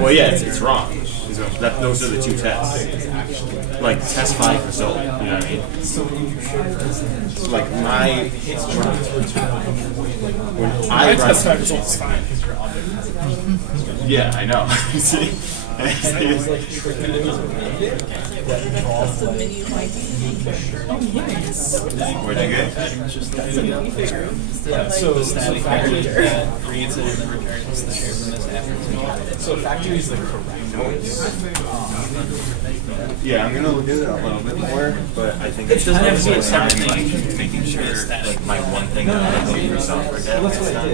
Well, yeah, it's wrong. Those are the two tests. Like test 5 result. You know what I mean? Like when I test 5 results fine. Yeah, I know. See? Where'd you get? So factory is the correct noise. Yeah, I'm gonna look at it a little bit more, but I think it's just making sure like my one thing that I do for software dev is not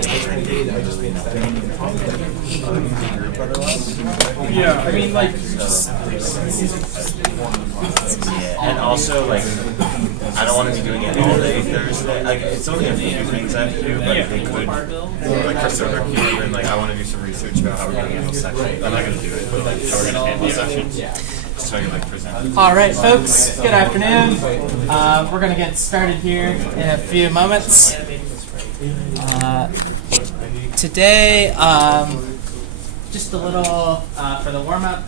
Yeah, I mean, like, and also like I don't want to be doing it all day Thursday. Like it's only a few things I have to do, but if they could, like for server queue, and like I want to do some research about how we're gonna handle sections. I'm not gonna do it, but like how we're gonna handle sections. So I can like present. All right, folks. Good afternoon. We're gonna get started here in a few moments. Today, just a little for the warm-up.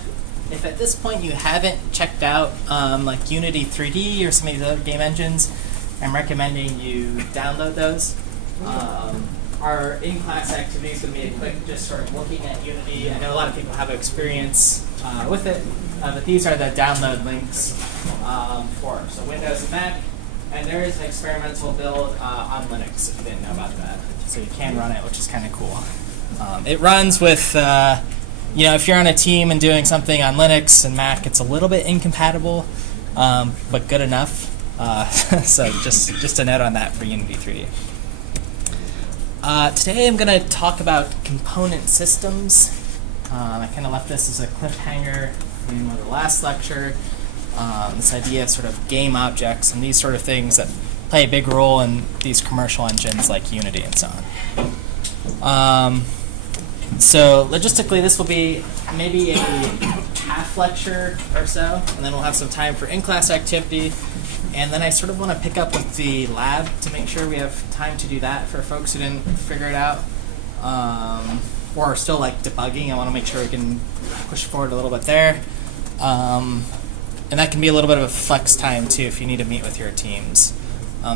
If at this point you haven't checked out like Unity 3D or some of these other game engines, I'm recommending you download those. Our in-class activity is going to be a quick just sort of looking at Unity. I know a lot of people have experience with it, but these are the download links for it. So Windows and Mac, and there is an experimental build on Linux if you didn't know about that. So you can run it, which is kind of cool. It runs with if you're on a team and doing something on Linux and Mac, it's a little bit incompatible, but good enough. So just a note on that for Unity 3D. Today I'm going to talk about component systems. I kind of left this as a cliffhanger in the last lecture. This idea of sort of game objects and these sort of things that play a big role in these commercial engines like Unity and so on. So logistically, this will be maybe a half lecture or so, and then we'll have some time for in-class activity. And then I sort of want to pick up with the lab to make sure we have time to do that for folks who didn't figure it out or are still like debugging. I want to make sure we can push forward a little bit there. And that can be a little bit of a flex time too if you need to meet with your teams,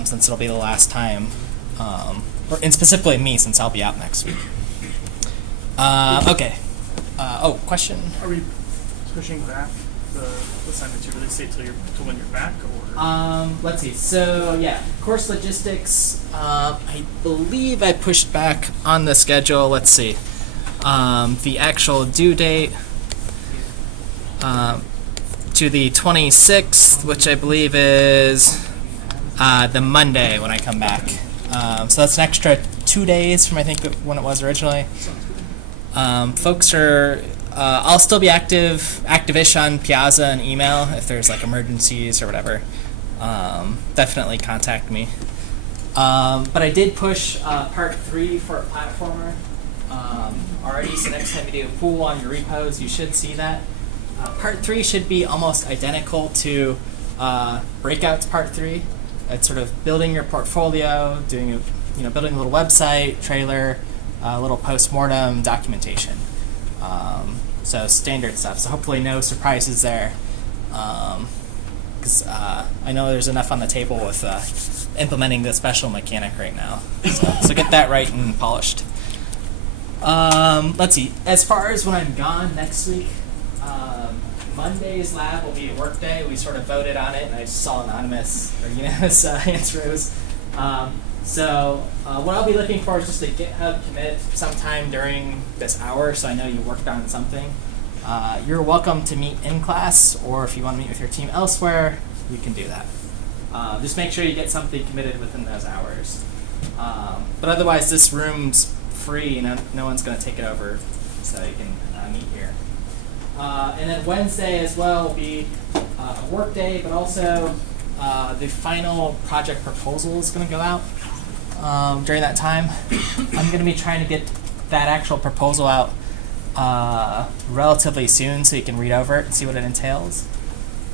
since it'll be the last time, and specifically me since I'll be out next week. Okay. Question? Are we pushing back the assignment to release date till when you're back, or? Let's see. So yeah, course logistics. I believe I pushed back on the schedule. Let's see. The actual due date to the 26th, which I believe is the Monday when I come back. So that's an extra 2 days from I think when it was originally. Folks are, I'll still be active-ish on Piazza and email if there's like emergencies or whatever. Definitely contact me. But I did push part 3 for a platformer already, so next time you do a pool on your repos, you should see that. Part 3 should be almost identical to Breakout's part 3. It's sort of building your portfolio, building a little website, trailer, a little post-mortem documentation. So standard stuff. So hopefully no surprises there. Because I know there's enough on the table with implementing the special mechanic right now. So get that right and polished. Let's see. As far as when I'm gone next week, Monday's lab will be a work day. We sort of voted on it, and I just saw anonymous or unanimous answers. So what I'll be looking for is just a GitHub commit sometime during this hour, so I know you worked on something. You're welcome to meet in class, or if you want to meet with your team elsewhere, you can do that. Just make sure you get something committed within those hours. But otherwise, this room's free. No one's going to take it over, so you can meet here. And then Wednesday as well will be a work day, but also the final project proposal is going to go out during that time. I'm going to be trying to get that actual proposal out relatively soon so you can read over it and see what it entails.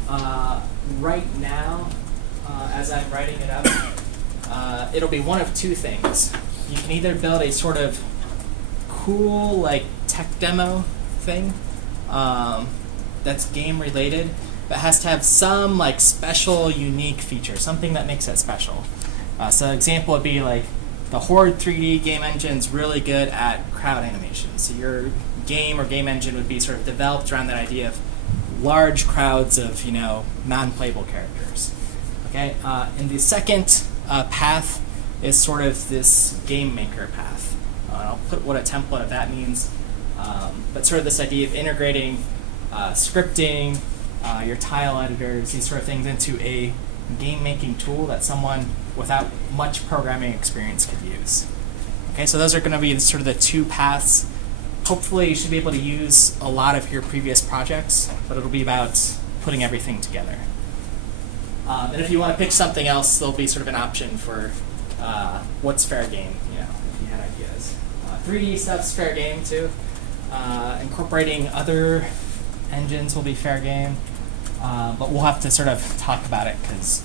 Right now, as I'm writing it up, it'll be one of two things. You can either build a sort of cool like tech demo thing that's game related, but has to have some like special, unique feature, something that makes it special. So an example would be like the Horde 3D game engine's really good at crowd animation. So your game or game engine would be sort of developed around that idea of large crowds of non-playable characters. Okay, and the second path is sort of this game maker path. I'll put what a template of that means, but sort of this idea of integrating scripting, your tile editors, these sort of things into a game-making tool that someone without much programming experience could use. Okay, so those are going to be sort of the two paths. Hopefully you should be able to use a lot of your previous projects, but it'll be about putting everything together. And if you want to pick something else, there'll be sort of an option for what's fair game, if you had ideas. 3D stuff's fair game too. Incorporating other engines will be fair game. But we'll have to sort of talk about it because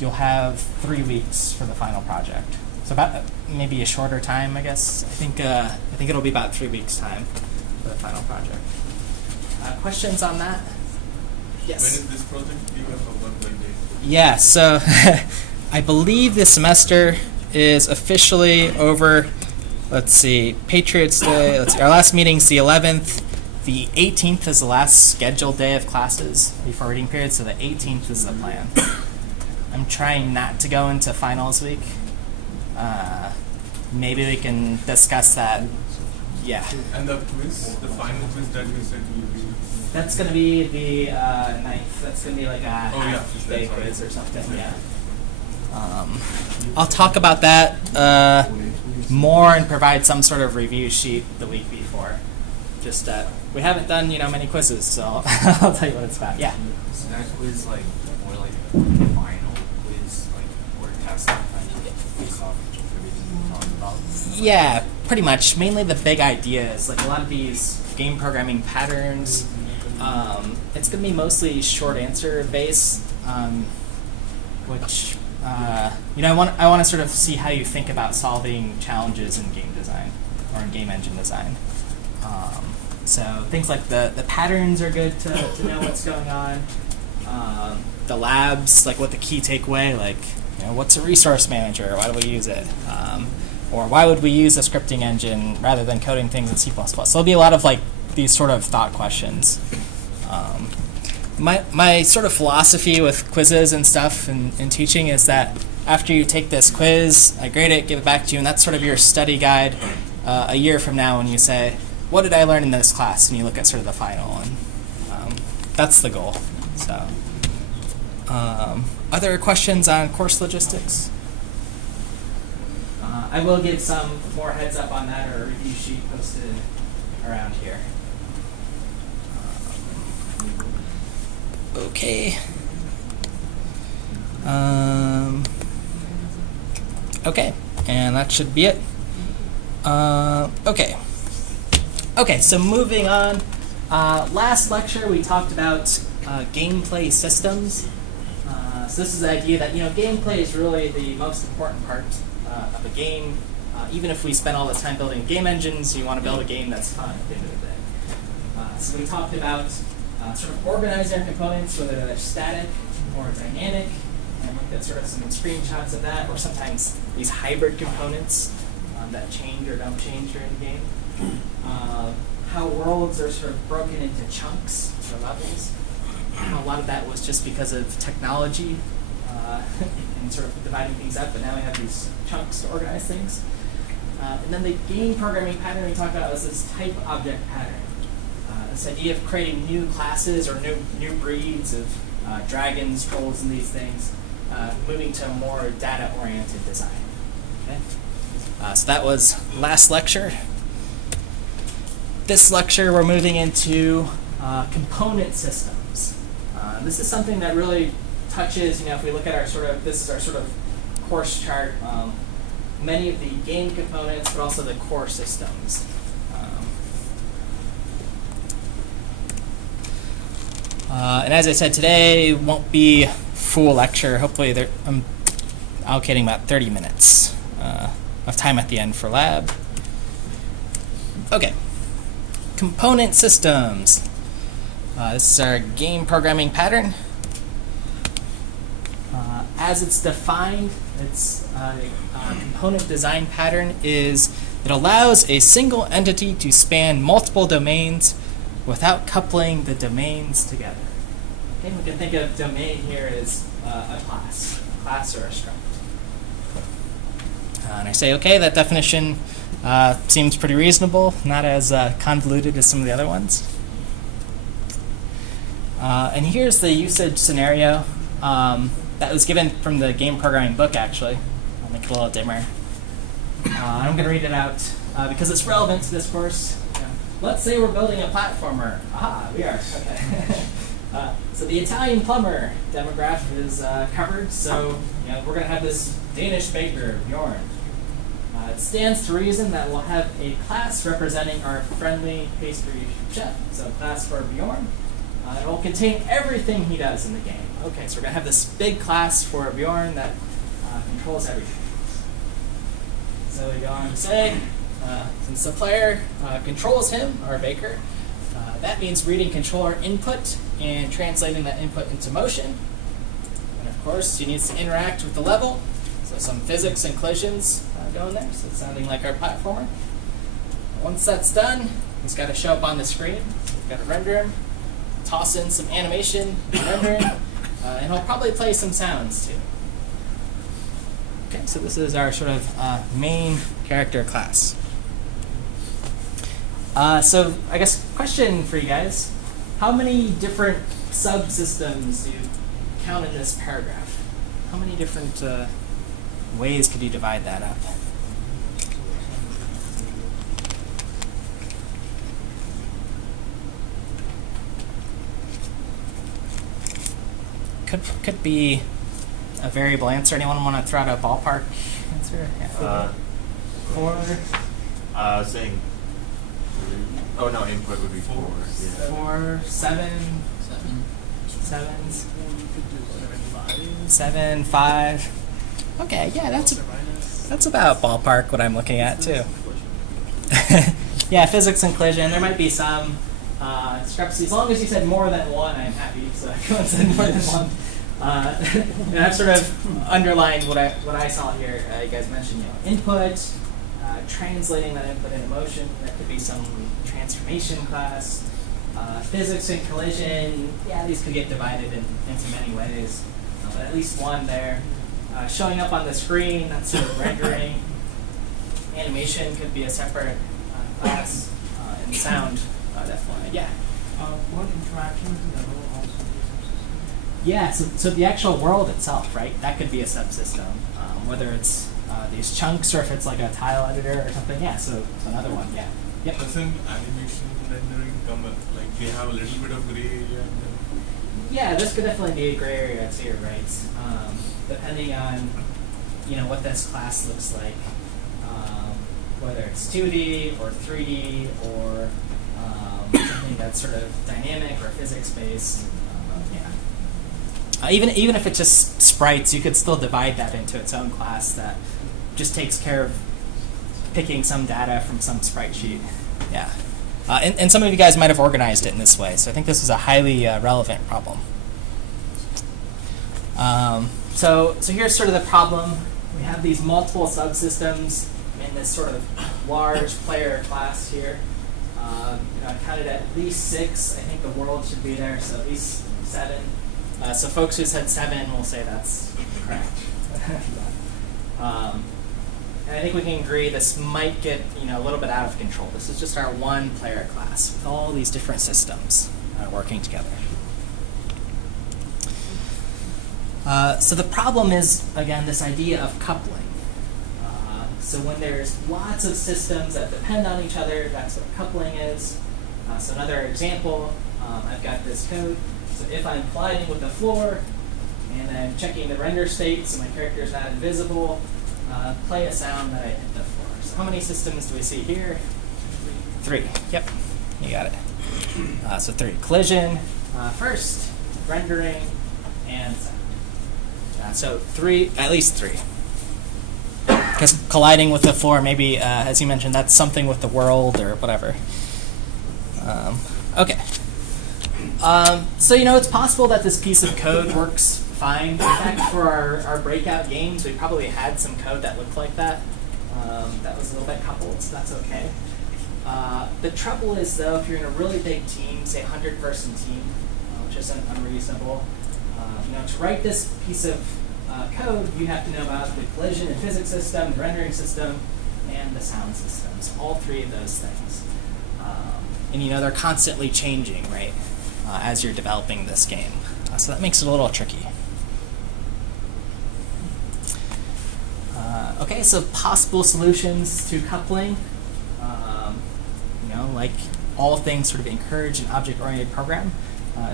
you'll have 3 weeks for the final project. So about maybe a shorter time, I guess. I think it'll be about 3 weeks' time for the final project. Questions on that? Yes. When is this project due and for what date? Yeah, so I believe this semester is officially over. Let's see, Patriots Day. Our last meeting's the 11th. The 18th is the last scheduled day of classes before reading period, so the 18th is the plan. I'm trying not to go into finals week. Maybe we can discuss that. Yeah. And the quiz, the final quiz that you said will be? That's going to be the 9th. That's going to be like a half-day that's right. quiz or something, yeah. I'll talk about that more and provide some sort of review sheet the week before. Just we haven't done many quizzes, so I'll tell you what it's about. Yeah. Is that quiz like more like a final quiz, like or test kind of based off everything we talked about? Yeah, pretty much. Mainly the big ideas, like a lot of these game programming patterns. It's going to be mostly short answer based, which I want to sort of see how you think about solving challenges in game design or in game engine design. So things like the patterns are good to know what's going on. The labs, like what the key takeaway, like what's a resource manager? Why do we use it? Or why would we use a scripting engine rather than coding things in C++? So there'll be a lot of like these sort of thought questions. My sort of philosophy with quizzes and stuff and teaching is that after you take this quiz, I grade it, give it back to you, and that's sort of your study guide a year from now when you say, what did I learn in this class? And you look at sort of the final, and that's the goal. So, other questions on course logistics? I will give some more heads up on that or a review sheet posted around here. Okay. Okay, and that should be it. Okay. Okay, so moving on. Last lecture we talked about gameplay systems. So this is the idea that gameplay is really the most important part of a game. Even if we spend all this time building game engines, you want to build a game that's fun at the end of the day. So we talked about sort of organizing our components, whether they're static or dynamic, and looked at sort of some screenshots of that, or sometimes these hybrid components that change or don't change during the game. How worlds are sort of broken into chunks or levels. A lot of that was just because of technology and sort of dividing things up, but now we have these chunks to organize things. And then the game programming pattern we talked about was this type object pattern. This idea of creating new classes or new breeds of dragons, trolls, and these things, moving to a more data-oriented design. Okay? So that was last lecture. This lecture, we're moving into component systems. This is something that really touches, if we look at this is our sort of course chart, many of the game components, but also the core systems. And as I said, today won't be full lecture. Hopefully I'm allocating about 30 minutes of time at the end for lab. Okay. Component systems. This is our game programming pattern. As it's defined, its component design pattern is it allows a single entity to span multiple domains without coupling the domains together. Okay, we can think of domain here as a class or a struct. And I say, okay, that definition seems pretty reasonable, not as convoluted as some of the other ones. And here's the usage scenario that was given from the game programming book, actually. I'll make it a little dimmer. I'm going to read it out because it's relevant to this course. Let's say we're building a platformer. Aha, we are. Okay. So the Italian plumber demographic is covered. So we're going to have this Danish baker, Bjorn. It stands to reason that we'll have a class representing our friendly pastry chef. So class for Bjorn. It will contain everything he does in the game. Okay, so we're going to have this big class for Bjorn that controls everything. So we go on to say, since the player controls him, our baker, that means reading controller input and translating that input into motion. And of course, he needs to interact with the level. So some physics and collisions go in there, so it's sounding like our platformer. Once that's done, he's got to show up on the screen. So we've got to render him, toss in some animation, rendering, and he'll probably play some sounds too. Okay, so this is our sort of main character class. So I guess question for you guys, how many different subsystems do you count in this paragraph? How many different ways could you divide that up? Could be a variable answer. Anyone want to throw out a ballpark answer? Yeah. 4. I was saying. Oh no, input would be 4. Yeah. 4, 7, 7, 5. Okay, yeah, that's about ballpark what I'm looking at too. Yeah, physics and collision. There might be some discrepancy. As long as you said more than one, I'm happy. So everyone said more than one. And I've sort of underlined what I saw here. You guys mentioned input, translating that input into motion. That could be some transformation class. Physics and collision. Yeah, these could get divided into many ways, but at least one there. Showing up on the screen, that's sort of rendering. Animation could be a separate class, and sound definitely. Yeah. What interaction with the level also be a subsystem? Yeah, so the actual world itself, right? That could be a subsystem, whether it's these chunks or if it's like a tile editor or something. Yeah, so another one. Yeah. Yep. Doesn't animation rendering come up, like they have a little bit of gray area? Yeah, this could definitely be a gray area too, right? Depending on what this class looks like, whether it's 2D or 3D or something that's sort of dynamic or physics based. Yeah. Even if it's just sprites, you could still divide that into its own class that just takes care of picking some data from some sprite sheet. Yeah. And some of you guys might have organized it in this way, so I think this is a highly relevant problem. So here's sort of the problem. We have these multiple subsystems in this sort of large player class here. I counted at least 6. I think the world should be there, so at least 7. So folks who said 7 will say that's correct. And I think we can agree this might get a little bit out of control. This is just our one player class with all these different systems working together. So the problem is, again, this idea of coupling. So when there's lots of systems that depend on each other, that's what coupling is. So another example, I've got this code. So if I'm colliding with the floor and I'm checking the render state so my character is not invisible, play a sound that I hit the floor. So how many systems do we see here? 3. Yep, you got it. So 3. Collision first, rendering, and sound. So 3, at least 3. Because colliding with the floor, maybe, as you mentioned, that's something with the world or whatever. Okay. So it's possible that this piece of code works fine. In fact, for our breakout games, we probably had some code that looked like that. That was a little bit coupled, so that's okay. The trouble is, though, if you're in a really big team, say 100-person team, which isn't unreasonable, to write this piece of code, you have to know about the collision and physics system, the rendering system, and the sound systems. All three of those things. And they're constantly changing, right, as you're developing this game. So that makes it a little tricky. Okay, so possible solutions to coupling. Like all things sort of encourage an object-oriented program.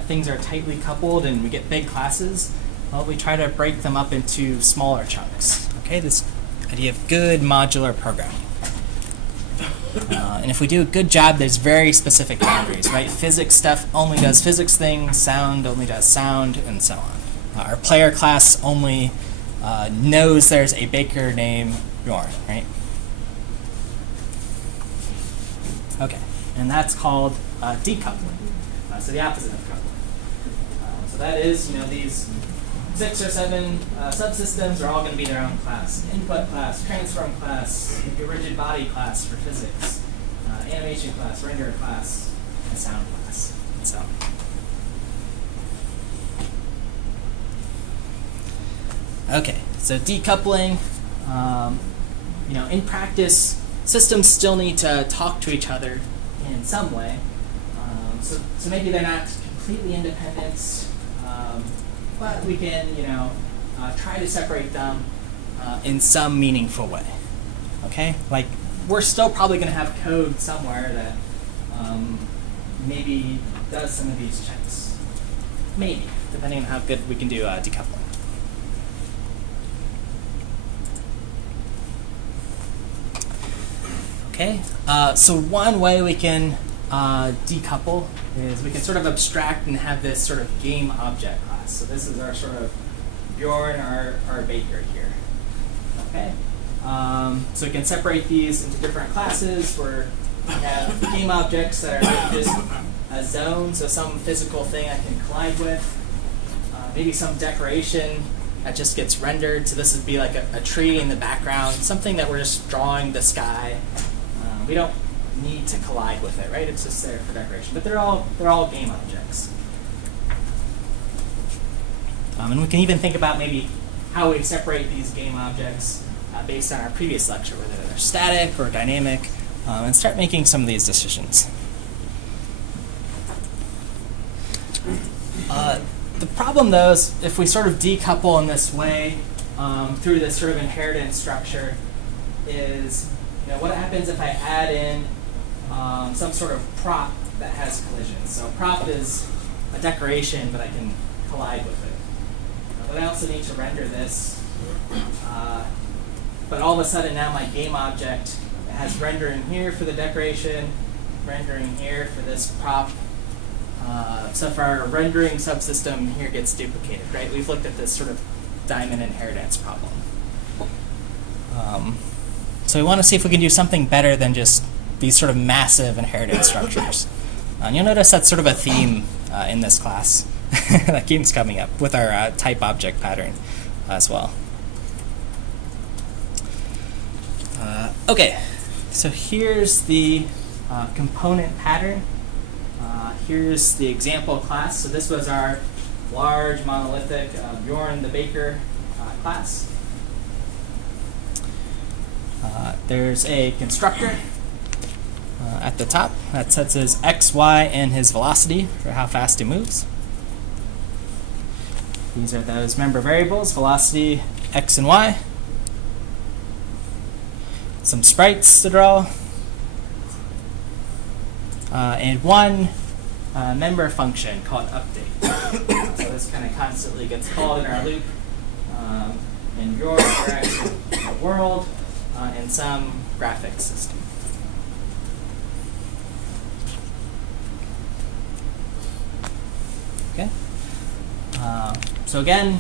Things are tightly coupled and we get big classes. Well, we try to break them up into smaller chunks. Okay, this idea of good modular programming. And if we do a good job, there's very specific boundaries, right? Physics stuff only does physics things, sound only does sound, and so on. Our player class only knows there's a baker named Bjorn, right? Okay, and that's called decoupling. So the opposite of coupling. So that is, these 6 or 7 subsystems are all going to be their own class. Input class, transform class, your rigid body class for physics, animation class, render class, and sound class, and so on. Okay, so decoupling, in practice, systems still need to talk to each other in some way. So maybe they're not completely independent, but we can, try to separate them in some meaningful way. Okay, like we're still probably going to have code somewhere that maybe does some of these checks. Maybe, depending on how good we can do decoupling. Okay, so one way we can decouple is we can sort of abstract and have this sort of game object class. So this is our sort of Bjorn, our baker here. Okay, so we can separate these into different classes where we have game objects that are just a zone, so some physical thing I can collide with. Maybe some decoration that just gets rendered. So this would be like a tree in the background, something that we're just drawing the sky. We don't need to collide with it, right? It's just there for decoration. But they're all game objects. And we can even think about maybe how we separate these game objects based on our previous lecture, whether they're static or dynamic, and start making some of these decisions. The problem, though, is if we sort of decouple in this way through this sort of inheritance structure is, what happens if I add in some sort of prop that has collisions? So prop is a decoration, but I can collide with it. But I also need to render this. But all of a sudden now my game object has rendering here for the decoration, rendering here for this prop. So if our rendering subsystem here gets duplicated, right? We've looked at this sort of diamond inheritance problem. So we want to see if we can do something better than just these sort of massive inheritance structures. You'll notice that's sort of a theme in this class that keeps coming up with our type object pattern as well. Okay, so here's the component pattern. Here's the example class. So this was our large monolithic Bjorn the Baker class. There's a constructor at the top that sets his x, y, and his velocity for how fast he moves. These are those member variables, velocity, x and y. Some sprites to draw. And one member function called update. So this kind of constantly gets called in our loop. And Bjorn interacts with the world and some graphics system. Okay. So again,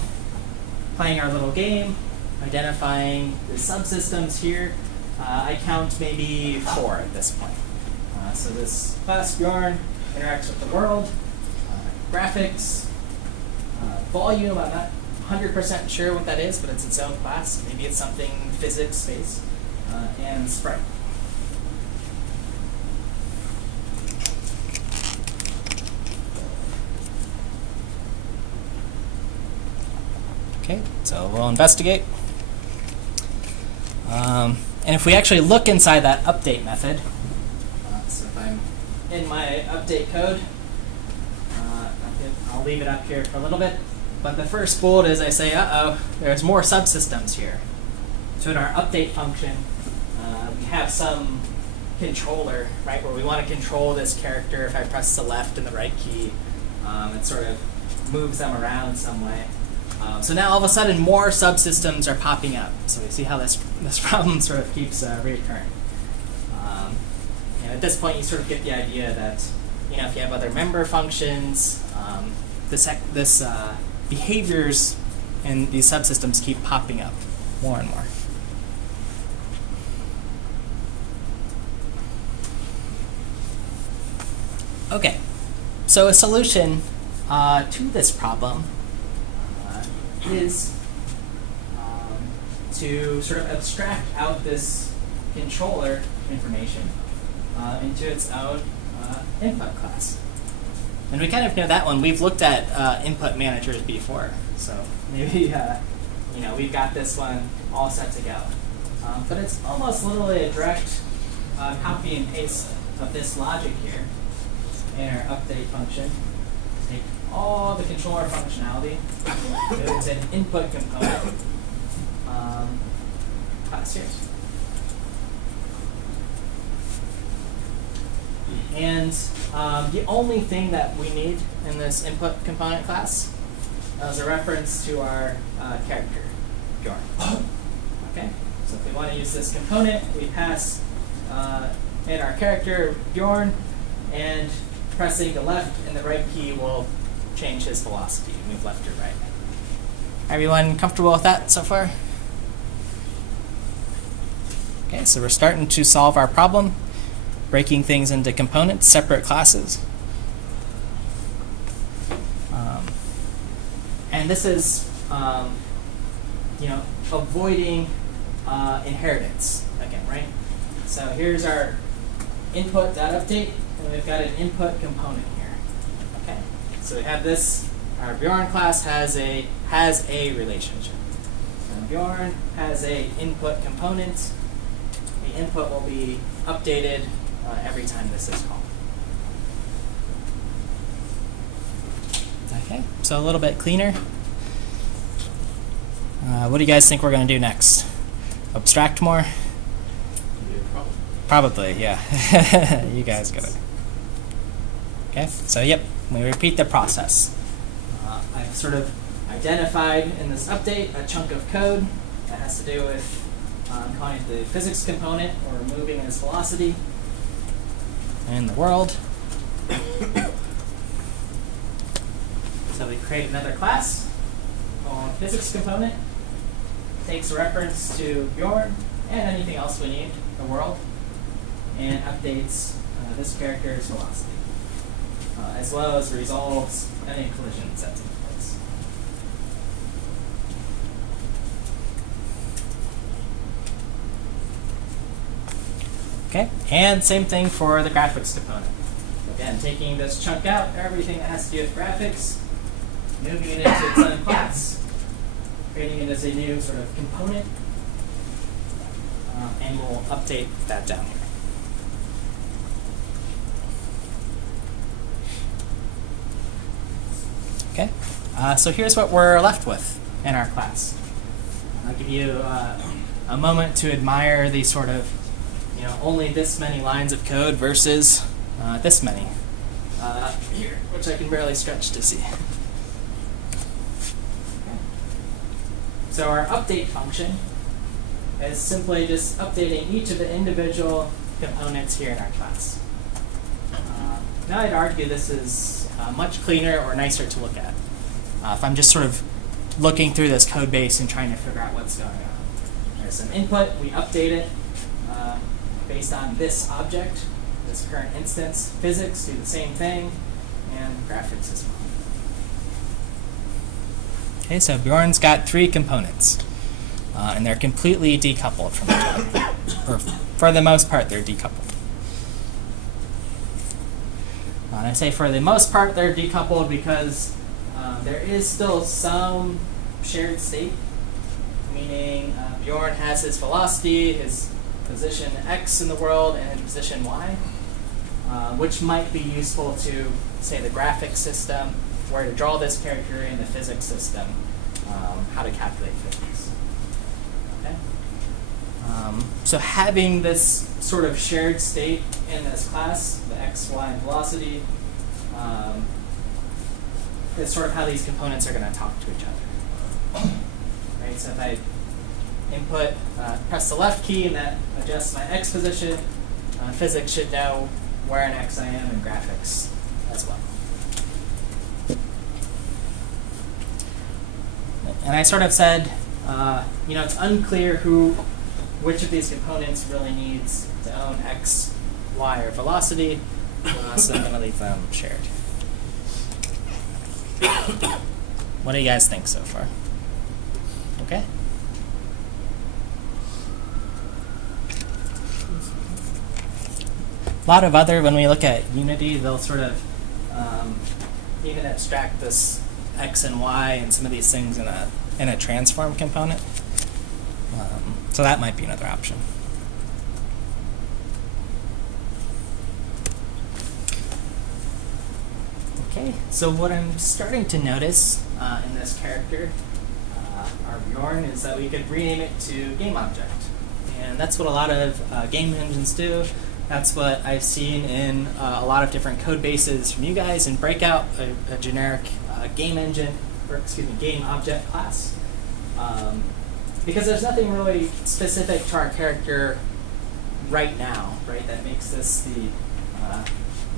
playing our little game, identifying the subsystems here. I count maybe 4 at this point. So this class Bjorn interacts with the world. graphics, volume, I'm not 100% sure what that is, but it's its own class. Maybe it's something physics-based, and sprite. Okay, so we'll investigate. And if we actually look inside that update method, so if I'm in my update code, I'll leave it up here for a little bit. But the first bold is I say, uh-oh, there's more subsystems here. So in our update function, we have some controller, right, where we want to control this character. If I press the left and the right key, it sort of moves them around some way. So now all of a sudden more subsystems are popping up. So we see how this problem sort of keeps reoccurring. And at this point you sort of get the idea that if you have other member functions, this behaviors in these subsystems keep popping up more and more. Okay, so a solution to this problem is to sort of abstract out this controller information into its own input class. And we kind of know that one. We've looked at input managers before, so maybe we've got this one all set to go. But it's almost literally a direct copy and paste of this logic here in our update function. Take all the controller functionality, go to an input component class here. And the only thing that we need in this input component class is a reference to our character, Bjorn. Okay, so if we want to use this component, we pass in our character, Bjorn, and pressing the left and the right key will change his velocity, move left or right. Everyone comfortable with that so far? Okay, so we're starting to solve our problem, breaking things into components, separate classes. And this is, avoiding inheritance again, right? So here's our input.update, and we've got an input component here. Okay, so we have this. Our Bjorn class has a relationship. So Bjorn has a input component. The input will be updated every time this is called. Okay, so a little bit cleaner. What do you guys think we're going to do next? Abstract more? Probably, yeah. You guys got it. Okay, so yep, we repeat the process. I've sort of identified in this update a chunk of code that has to do with calling it the physics component or removing its velocity in the world. So we create another class called physics component. Takes a reference to Bjorn and anything else we need, the world, and updates this character's velocity, as well as resolves any collision sets in place. Okay, and same thing for the graphics component. Again, taking this chunk out, everything that has to do with graphics, moving it into its own class, creating it as a new sort of component, and we'll update that down here. Okay, so here's what we're left with in our class. I'll give you a moment to admire the sort of, only this many lines of code versus this many here, which I can barely stretch to see. So our update function is simply just updating each of the individual components here in our class. Now I'd argue this is much cleaner or nicer to look at. If I'm just sort of looking through this code base and trying to figure out what's going on. There's some input, we update it based on this object, this current instance. Physics do the same thing, and graphics as well. Okay, so Bjorn's got 3 components, and they're completely decoupled from each other. Or for the most part, they're decoupled. And I say for the most part, they're decoupled because there is still some shared state, meaning Bjorn has his velocity, his position x in the world, and his position y, which might be useful to, say, the graphics system, where to draw this character, in the physics system, how to calculate physics. Okay? So having this sort of shared state in this class, the x, y, and velocity, is sort of how these components are going to talk to each other. Right? So if I input, press the left key, and that adjusts my x position, physics should know where in x I am in graphics as well. And I sort of said, it's unclear which of these components really needs to own x, y, or velocity, so I'm going to leave them shared. What do you guys think so far? Okay? A lot of other, when we look at Unity, they'll sort of even abstract this x and y and some of these things in a transform component. So that might be another option. Okay, so what I'm starting to notice in this character, our Bjorn, is that we could rename it to GameObject. And that's what a lot of game engines do. That's what I've seen in a lot of different code bases from you guys, and break out a generic GameObject class. Because there's nothing really specific to our character right now, right, that makes this the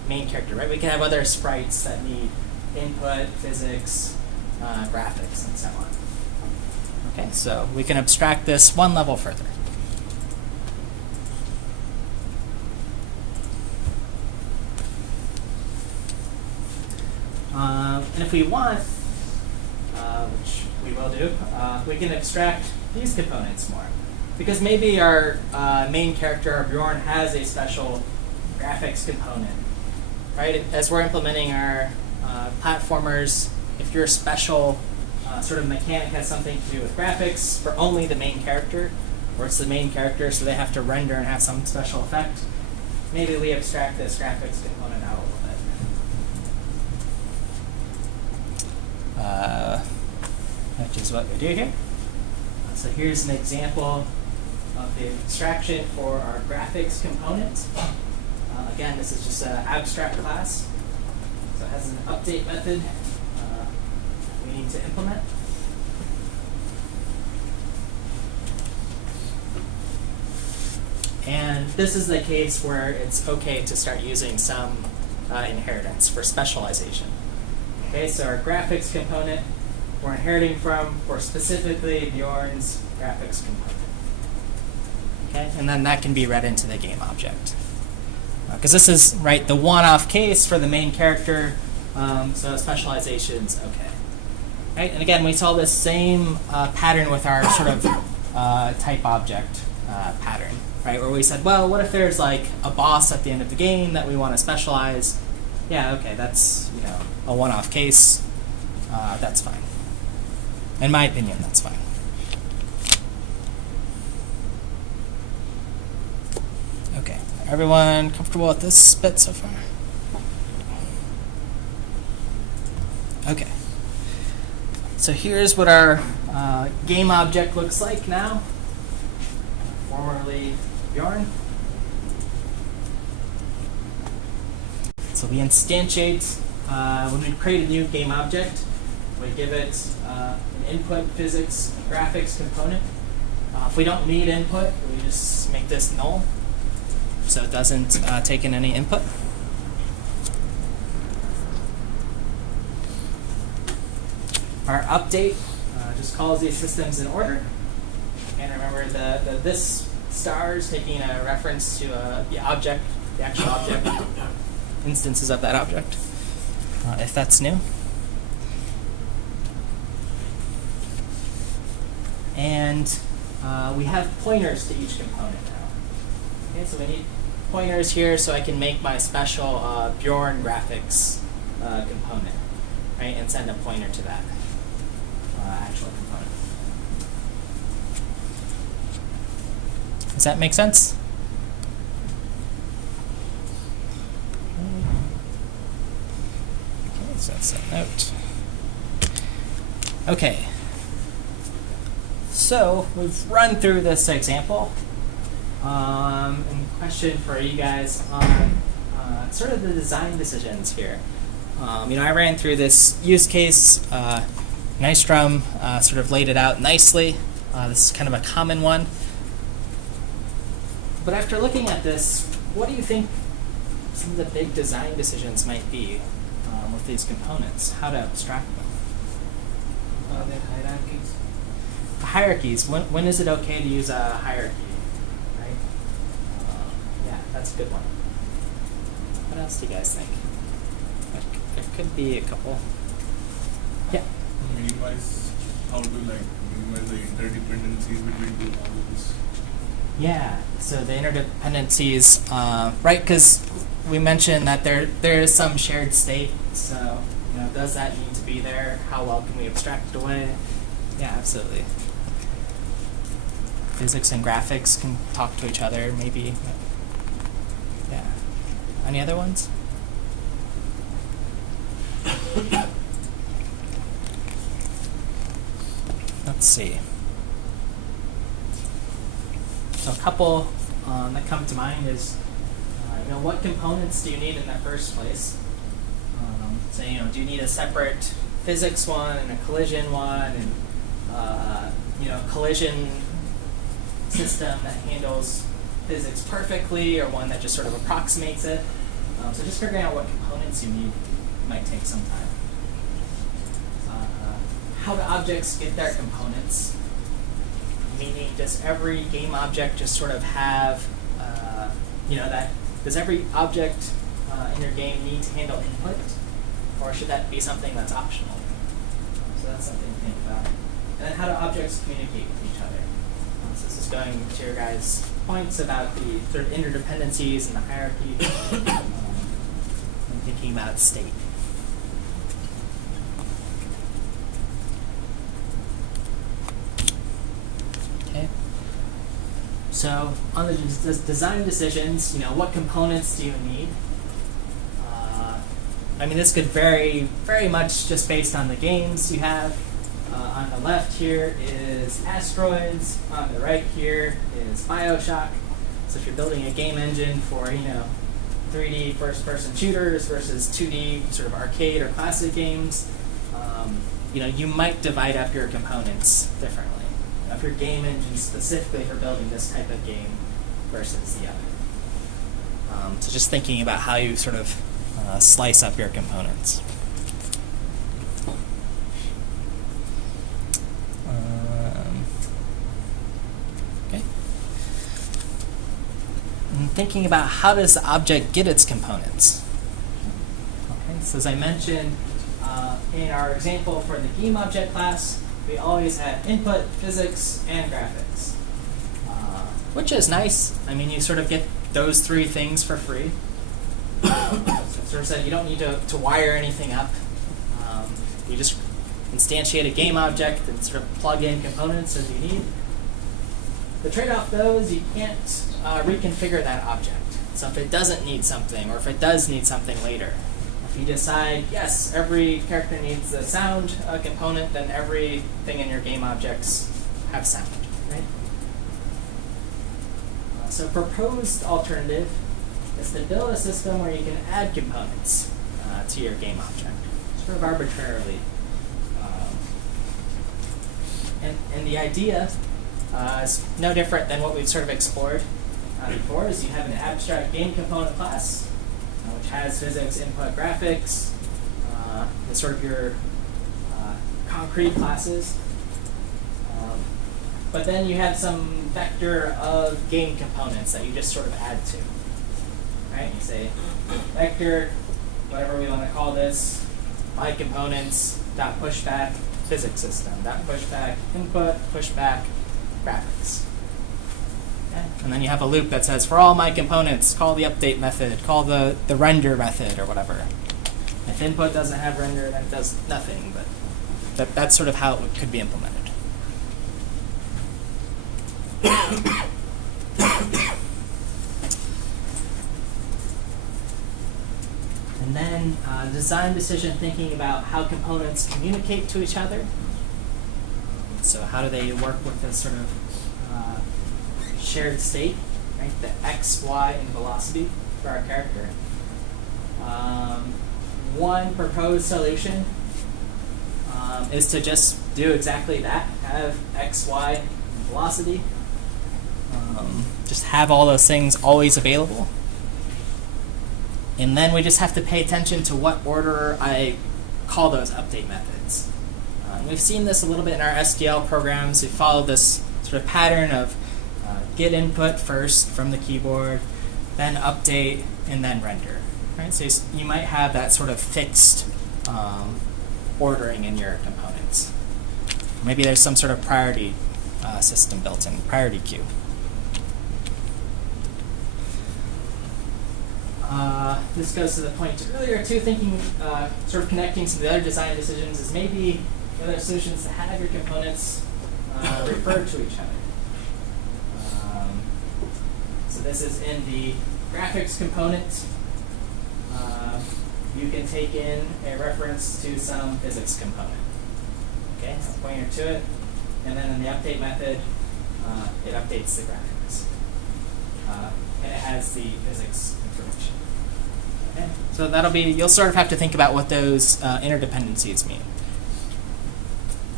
main character, right? We can have other sprites that need input, physics, graphics, and so on. Okay, so we can abstract this one level further. And if we want, which we will do, we can abstract these components more. Because maybe our main character, our Bjorn, has a special graphics component. Right? As we're implementing our platformers, if your special sort of mechanic has something to do with graphics for only the main character, or it's the main character so they have to render and have some special effect, maybe we abstract this graphics component out a little bit. Which is what we do here. So here's an example of the abstraction for our graphics component. Again, this is just an abstract class. So it has an update method we need to implement. And this is the case where it's okay to start using some inheritance for specialization. Okay, so our graphics component we're inheriting from for specifically Bjorn's graphics component. Okay, and then that can be read into the game object. Because this is, right, the one-off case for the main character, so specialization's okay. Right, and again, we saw this same pattern with our sort of type object pattern, right, where we said, well, what if there's like a boss at the end of the game that we want to specialize? Yeah, okay, that's a one-off case. That's fine. In my opinion, that's fine. Okay, everyone comfortable with this bit so far? Okay. So here's what our game object looks like now. Formerly Bjorn. So we instantiate, when we create a new game object, we give it an input physics graphics component. If we don't need input, we just make this null, so it doesn't take in any input. Our update just calls these systems in order. And remember, this star is taking a reference to the object, the actual object, instances of that object. if that's new. And we have pointers to each component now. Okay, so we need pointers here so I can make my special Bjorn graphics component, right, and send a pointer to that actual component. Does that make sense? Okay, so that's that note. Okay. So we've run through this example. And question for you guys on sort of the design decisions here. I ran through this use case. Nystrom sort of laid it out nicely. This is kind of a common one. But after looking at this, what do you think some of the big design decisions might be with these components? How to abstract them? The hierarchies. Hierarchies. When is it okay to use a hierarchy? Right? Yeah, that's a good one. What else do you guys think? There could be a couple. Yeah. Minimize how to minimize the interdependencies between two models. Yeah. So the interdependencies, right? Because we mentioned that there is some shared state. So does that need to be there? How well can we abstract it away? Yeah, absolutely. Physics and graphics can talk to each other, maybe. Yeah. Any other ones? Let's see. So a couple that come to mind is, what components do you need in the first place? So, do you need a separate physics one and a collision one, and collision system that handles physics perfectly, or one that just sort of approximates it? So just figuring out what components you need might take some time. How do objects get their components? Meaning, does every game object just sort of have, does every object in your game need to handle input? Or should that be something that's optional? So that's something to think about. And then how do objects communicate with each other? So this is going to your guys' points about the sort of interdependencies and the hierarchy, and thinking about state. Okay. So on the design decisions, what components do you need? This could vary very much just based on the games you have. On the left here is Asteroids. On the right here is BioShock. So if you're building a game engine for 3D first-person shooters versus 2D sort of arcade or classic games, you might divide up your components differently. If your game engine specifically for building this type of game versus the other. So just thinking about how you sort of slice up your components. Okay. And thinking about how does the object get its components. Okay, so as I mentioned in our example for the GameObject class, we always have input, physics, and graphics, which is nice. You sort of get those three things for free. Sort of said you don't need to wire anything up. You just instantiate a game object and sort of plug in components as you need. The trade-off, though, is you can't reconfigure that object. So if it doesn't need something, or if it does need something later, if you decide, yes, every character needs a sound component, then everything in your game objects have sound, right? So proposed alternative is to build a system where you can add components to your game object, sort of arbitrarily. And the idea is no different than what we've sort of explored before, is you have an abstract game component class, which has physics, input, graphics, and sort of your concrete classes. But then you have some vector of game components that you just sort of add to. Right? You say vector, whatever we want to call this, my components dot pushback physics system dot pushback input pushback graphics. Okay? And then you have a loop that says for all my components, call the update method, call the render method or whatever. If input doesn't have render, then it does nothing. But that's sort of how it could be implemented. And then design decision thinking about how components communicate to each other. So how do they work with this sort of shared state, right? The x, y, and velocity for our character. One proposed solution is to just do exactly that, have x, y, and velocity. Just have all those things always available. And then we just have to pay attention to what order I call those update methods. We've seen this a little bit in our SDL programs. We followed this sort of pattern of get input first from the keyboard, then update, and then render. Right? So you might have that sort of fixed ordering in your components. Maybe there's some sort of priority system built in, priority queue. This goes to the point earlier too, thinking, sort of connecting some of the other design decisions is maybe the other solutions to have your components refer to each other. So this is in the graphics component. You can take in a reference to some physics component. Okay, so a pointer to it, and then in the update method, it updates the graphics. And it has the physics information. Okay, so that'll be, you'll sort of have to think about what those interdependencies mean.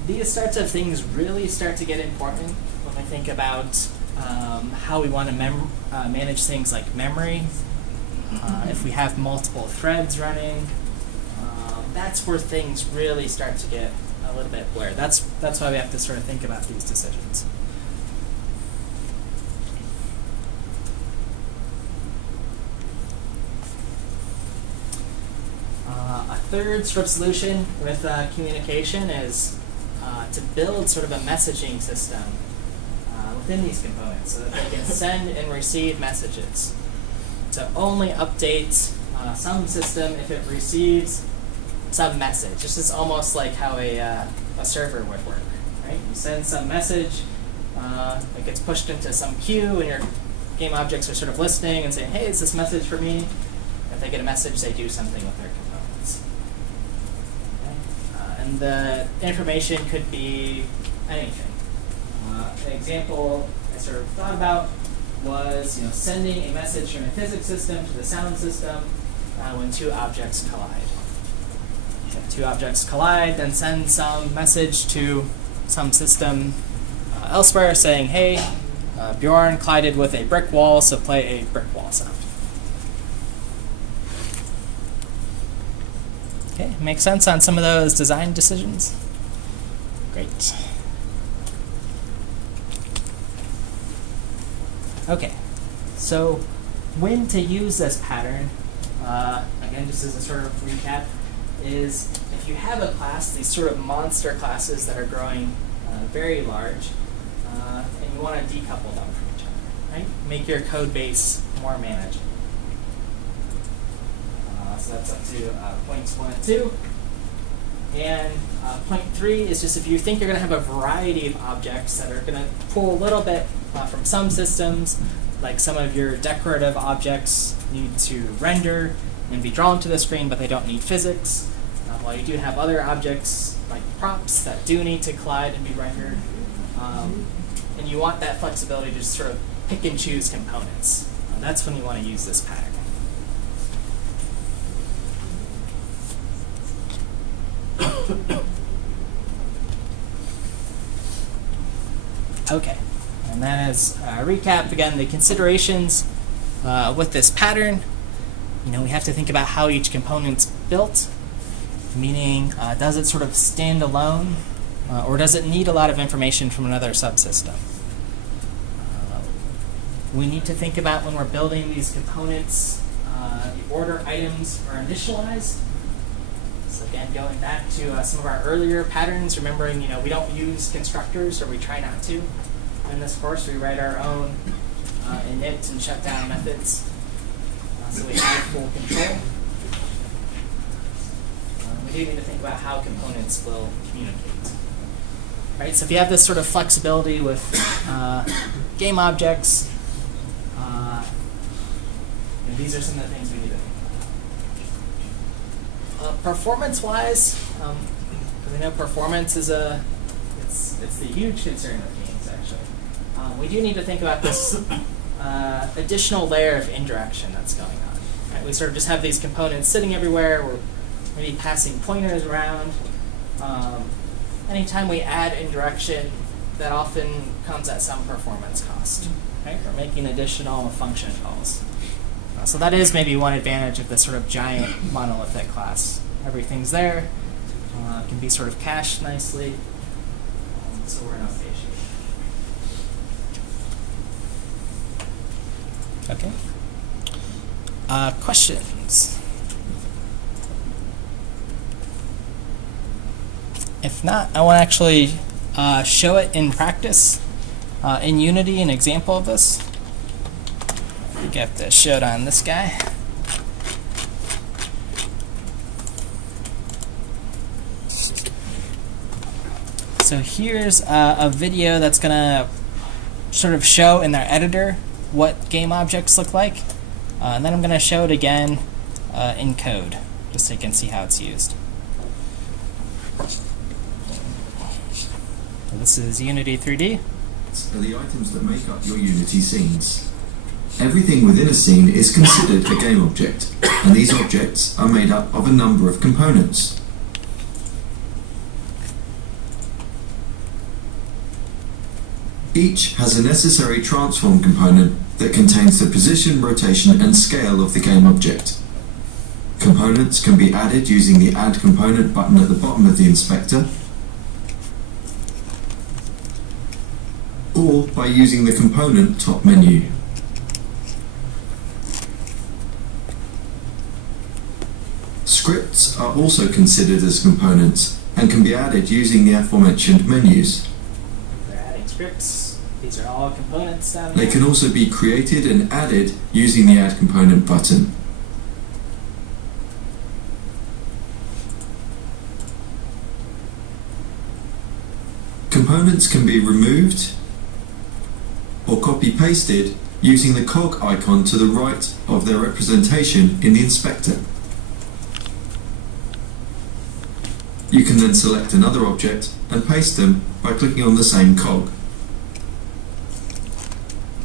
These sorts of things really start to get important when we think about how we want to manage things like memory. If we have multiple threads running, that's where things really start to get a little bit blurred. That's why we have to sort of think about these decisions. A third sort of solution with communication is to build sort of a messaging system within these components so that they can send and receive messages. To only update some system if it receives some message. This is almost like how a server would work, right? You send some message, it gets pushed into some queue, and your game objects are sort of listening and saying, hey, is this message for me? If they get a message, they do something with their components. Okay? And the information could be anything. An example I sort of thought about was sending a message from a physics system to the sound system when two objects collide. So two objects collide, then send some message to some system elsewhere saying, hey, Bjorn collided with a brick wall, so play a brick wall sound. Okay, makes sense on some of those design decisions? Great. Okay, so when to use this pattern, again, just as a sort of recap, is if you have a class, these sort of monster classes that are growing very large, and you want to decouple them from each other, right? Make your code base more manageable. So that's up to points 1 and 2. And point 3 is just if you think you're going to have a variety of objects that are going to pull a little bit from some systems, like some of your decorative objects need to render and be drawn to the screen, but they don't need physics. While you do have other objects like props that do need to collide and be rendered. And you want that flexibility to just sort of pick and choose components. That's when you want to use this pattern. Okay, and then as a recap, again, the considerations with this pattern, we have to think about how each component's built, meaning does it sort of stand alone, or does it need a lot of information from another subsystem? We need to think about when we're building these components, the order items are initialized. So Again, going back to some of our earlier patterns, remembering, we don't use constructors, or we try not to. In this course, we write our own init and shutdown methods, so we have full control. We do need to think about how components will communicate. Right, so if you have this sort of flexibility with game objects, these are some of the things we need to think about. Performance-wise, because I know performance is it's the huge concern with games, actually. We do need to think about this additional layer of indirection that's going on. Right? We sort of just have these components sitting everywhere. We're maybe passing pointers around. Anytime we add indirection, that often comes at some performance cost. Right? We're making additional function calls. So that is maybe one advantage of this sort of giant monolithic class. Everything's there. Can be sort of cached nicely. So we're in okay shape. Okay. Questions? If not, I want to actually show it in practice in Unity, an example of this. I think I have to show it on this guy. So here's a video that's going to sort of show in their editor what game objects look like. And then I'm going to show it again in code, just so you can see how it's used. So this is Unity 3D. Are the items that make up your Unity scenes. Everything within a scene is considered a game object, and these objects are made up of a number of components. Each has a necessary transform component that contains the position, rotation, and scale of the game object. Components can be added using the Add Component button at the bottom of the inspector, or by using the Component top menu. Scripts are also considered as components and can be added using the aforementioned menus. They're adding scripts. These are all components down They there. can also be created and added using the Add Component button. Components can be removed or copy-pasted using the cog icon to the right of their representation in the inspector. You can then select another object and paste them by clicking on the same cog.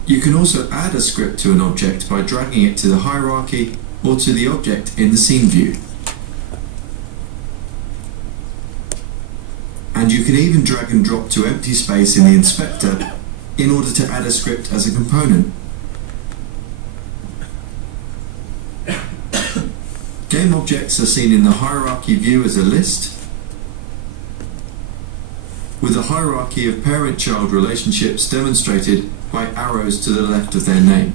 You can also add a script to an object by dragging it to the hierarchy or to the object in the scene view. And you can even drag and drop to empty space in the inspector in order to add a script as a component. Game objects are seen in the hierarchy view as a list, with a hierarchy of parent-child relationships demonstrated by arrows to the left of their name.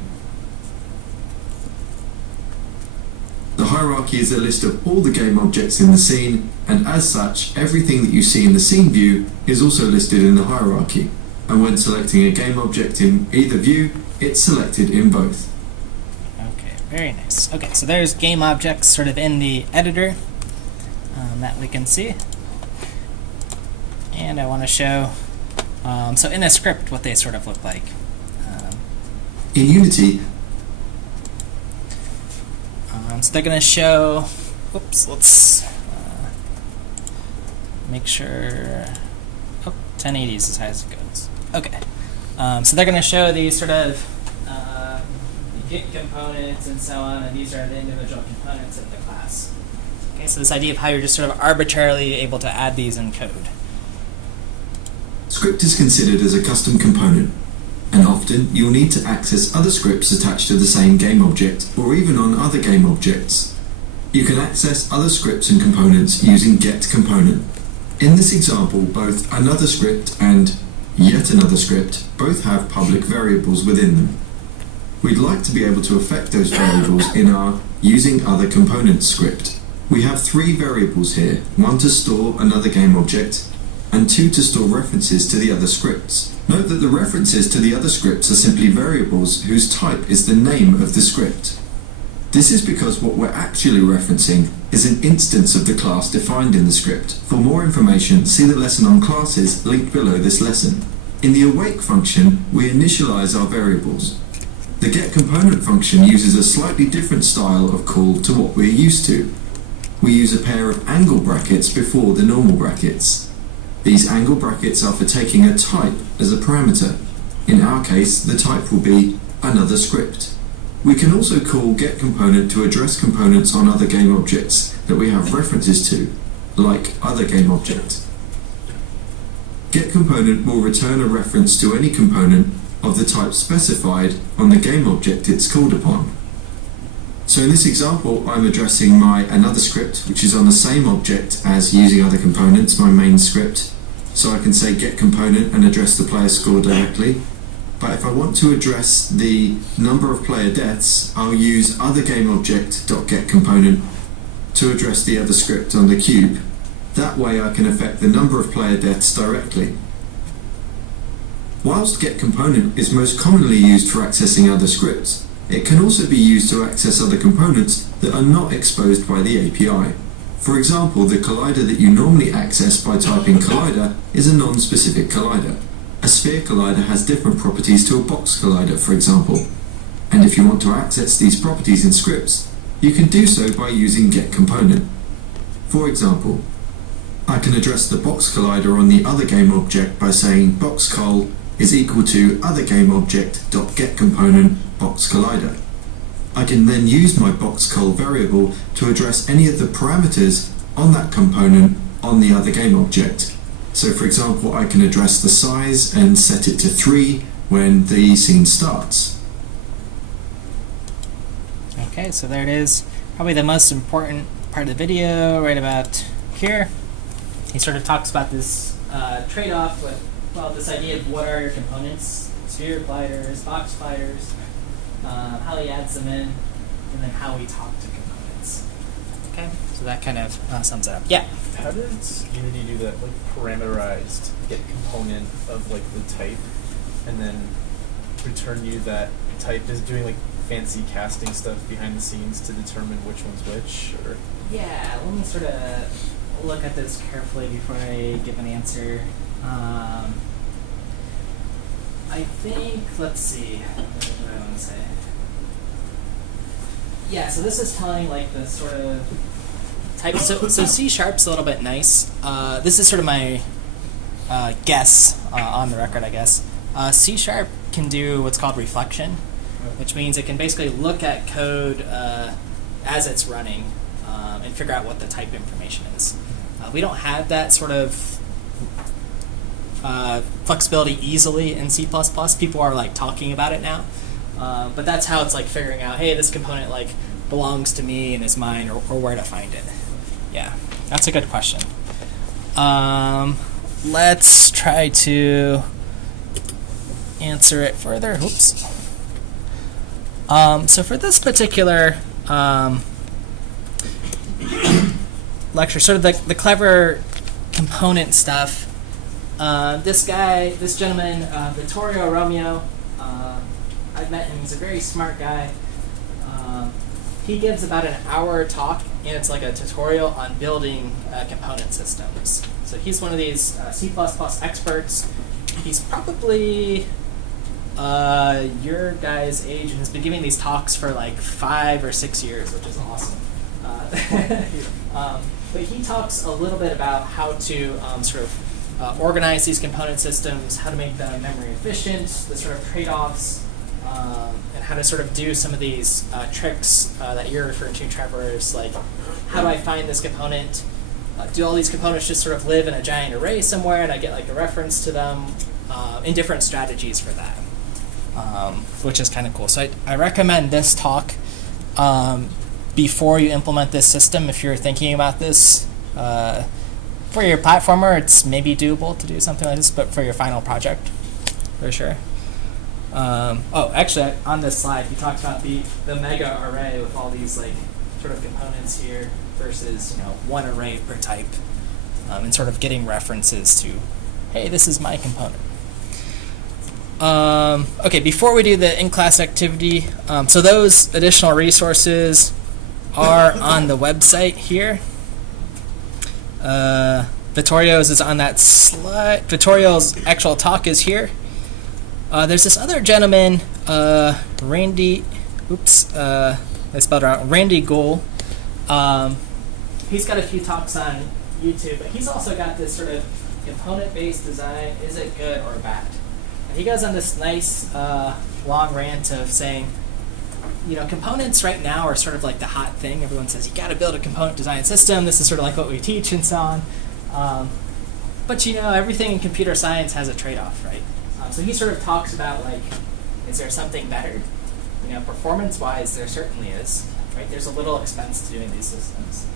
The hierarchy is a list of all the game objects in the scene, and as such, everything that you see in the scene view is also listed in the hierarchy. And when selecting a game object in either view, it's selected in both. Okay, very nice. Okay, so there's game objects sort of in the editor that we can see. And I want to show, so in a script, what they sort of look like. In Unity, So they're going to show, oops, let's make sure, 1080 is as high as it goes. Okay, so they're going to show these sort of Git components and so on, and these are the individual components of the class. Okay, so this idea of how you're just sort of arbitrarily able to add these in code. script is considered as a custom component, and often you'll need to access other scripts attached to the same game object or even on other game objects. You can access other scripts and components using getComponent. In this example, both another script and yet another script both have public variables within them. We'd like to be able to affect those variables in our using other components script. We have three variables here, one to store another game object, and two to store references to the other scripts. Note that the references to the other scripts are simply variables whose type is the name of the script. This is because what we're actually referencing is an instance of the class defined in the script. For more information, see the lesson on classes linked below this lesson. In the awake function, we initialize our variables. The getComponent function uses a slightly different style of call to what we're used to. We use a pair of angle brackets before the normal brackets. These angle brackets are for taking a type as a parameter. In our case, the type will be another script. We can also call getComponent to address components on other game objects that we have references to, like other game object. GetComponent will return a reference to any component of the type specified on the game object it's called upon. So in this example, I'm addressing my another script, which is on the same object as using other components, my main script. So I can say getComponent and address the player score directly. But if I want to address the number of player deaths, I'll use other GameObject.getComponent to address the other script on the cube. That way I can affect the number of player deaths directly. Whilst getComponent is most commonly used for accessing other scripts, it can also be used to access other components that are not exposed by the API. For example, the collider that you normally access by typing collider is a non-specific collider. A sphere collider has different properties to a box collider, for example. And if you want to access these properties in scripts, you can do so by using getComponent. For example, I can address the box collider on the other game object by saying boxcol is equal to other GameObject.getComponent box collider. I can then use my boxcol variable to address any of the parameters on that component on the other game object. So for example, I can address the size and set it to 3 when the scene starts. Okay, so there it is. Probably the most important part of the video, right about here. He sort of talks about this trade-off with, well, this idea of what are your components, sphere gliders, box gliders, how he adds them in, and then how we talk to components. Okay, so that kind of sums it up. Yeah? How does Unity do that, like, parameterized get component of, like, the type, and then return you that type? Is it doing, like, fancy casting stuff behind the scenes to determine which one's which, or? Yeah, let me sort of look at this carefully before I give an answer. I think, let's see, what do I want to say? Yeah, so this is telling like the sort of type. So C#'s a little bit nice. This is sort of my guess on the record, I guess. C# can do what's called reflection, which means it can basically look at code as it's running and figure out what the type information is. We don't have that sort of flexibility easily in C++. People are like talking about it now, but that's how it's like figuring out, hey, this component like belongs to me and is mine, or where to find it. Yeah, that's a good question. Let's try to answer it further. Oops. So for this particular lecture, sort of the clever component stuff, this gentleman, Vittorio Romeo, I've met him, he's a very smart guy. He gives about an hour talk, and it's like a tutorial on building component systems. So he's one of these C++ experts. He's probably your guy's age and has been giving these talks for like 5 or 6 years, which is awesome. But he talks a little bit about how to sort of organize these component systems, how to make them memory efficient, the sort of trade-offs, and how to sort of do some of these tricks that you're referring to, Trevor, is like, how do I find this component? Do all these components just sort of live in a giant array somewhere and I get like a reference to them, and different strategies for that, which is kind of cool. So I recommend this talk before you implement this system. If you're thinking about this for your platformer, it's maybe doable to do something like this, but for your final project, for sure. Oh, actually, on this slide, he talked about the mega array with all these like sort of components here. versus one array per type, and sort of getting references to, hey, this is my component. Okay, before we do the in-class activity, so those additional resources are on the website here. Vittorio's is on that slide. Vittorio's actual talk is here. There's this other gentleman, Randy, I spelled it wrong, Randy Gould. He's got a few talks on YouTube, but he's also got this sort of component-based design, is it good or bad? And he goes on this nice long rant of saying, components right now are sort of like the hot thing. Everyone says, you got to build a component design system. This is sort of like what we teach and so on. But everything in computer science has a trade-off, right? So he sort of talks about, like, is there something better? Performance-wise, there certainly is, right? There's a little expense to doing these systems.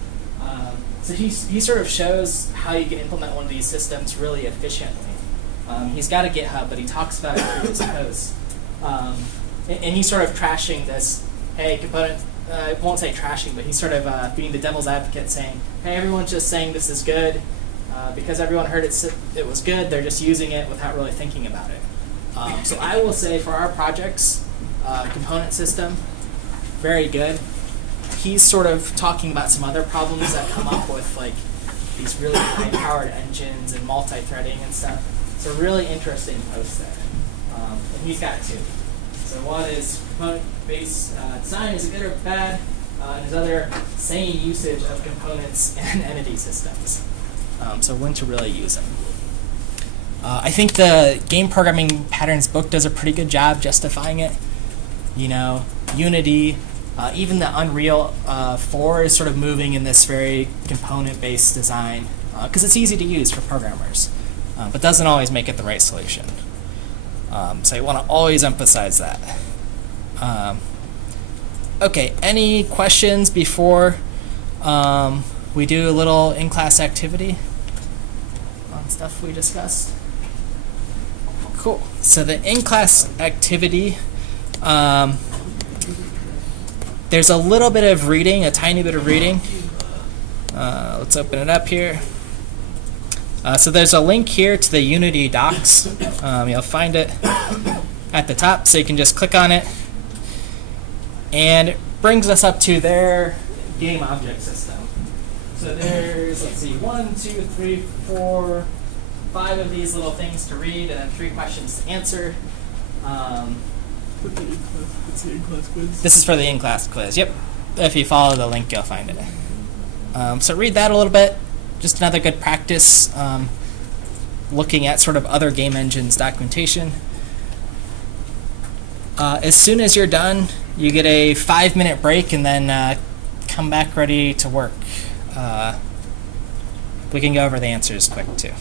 So he sort of shows how you can implement one of these systems really efficiently. He's got a GitHub, but he talks about it through his posts. And he's sort of trashing this, hey, component, I won't say trashing, but he's sort of being the devil's advocate saying, hey, everyone's just saying this is good. Because everyone heard it was good, they're just using it without really thinking about it. So I will say for our projects, component system, very good. He's sort of talking about some other problems that come up with like these really high-powered engines and multi-threading and stuff. It's a really interesting post there. And he's got two. So one is component-based design, is it good or bad? And his other, sane usage of components in entity systems. So when to really use them. I think the Game Programming Patterns book does a pretty good job justifying it. Unity, even the Unreal 4 is sort of moving in this very component-based design because it's easy to use for programmers, but doesn't always make it the right solution. So you want to always emphasize that. Okay, any questions before we do a little in-class activity on stuff we discussed? Cool. So the in-class activity, there's a little bit of reading, a tiny bit of reading. Let's open it up here. So there's a link here to the Unity docs. You'll find it at the top, so you can just click on it. And it brings us up to their GameObject system. So there's, let's see, 1, 2, 3, 4, 5 of these little things to read, and then 3 questions to answer. This is for the in-class quiz. Yep. If you follow the link, you'll find it. So read that a little bit. Just another good practice looking at sort of other game engines documentation. As soon as you're done, you get a 5-minute break and then come back ready to work. We can go over the answers quick too.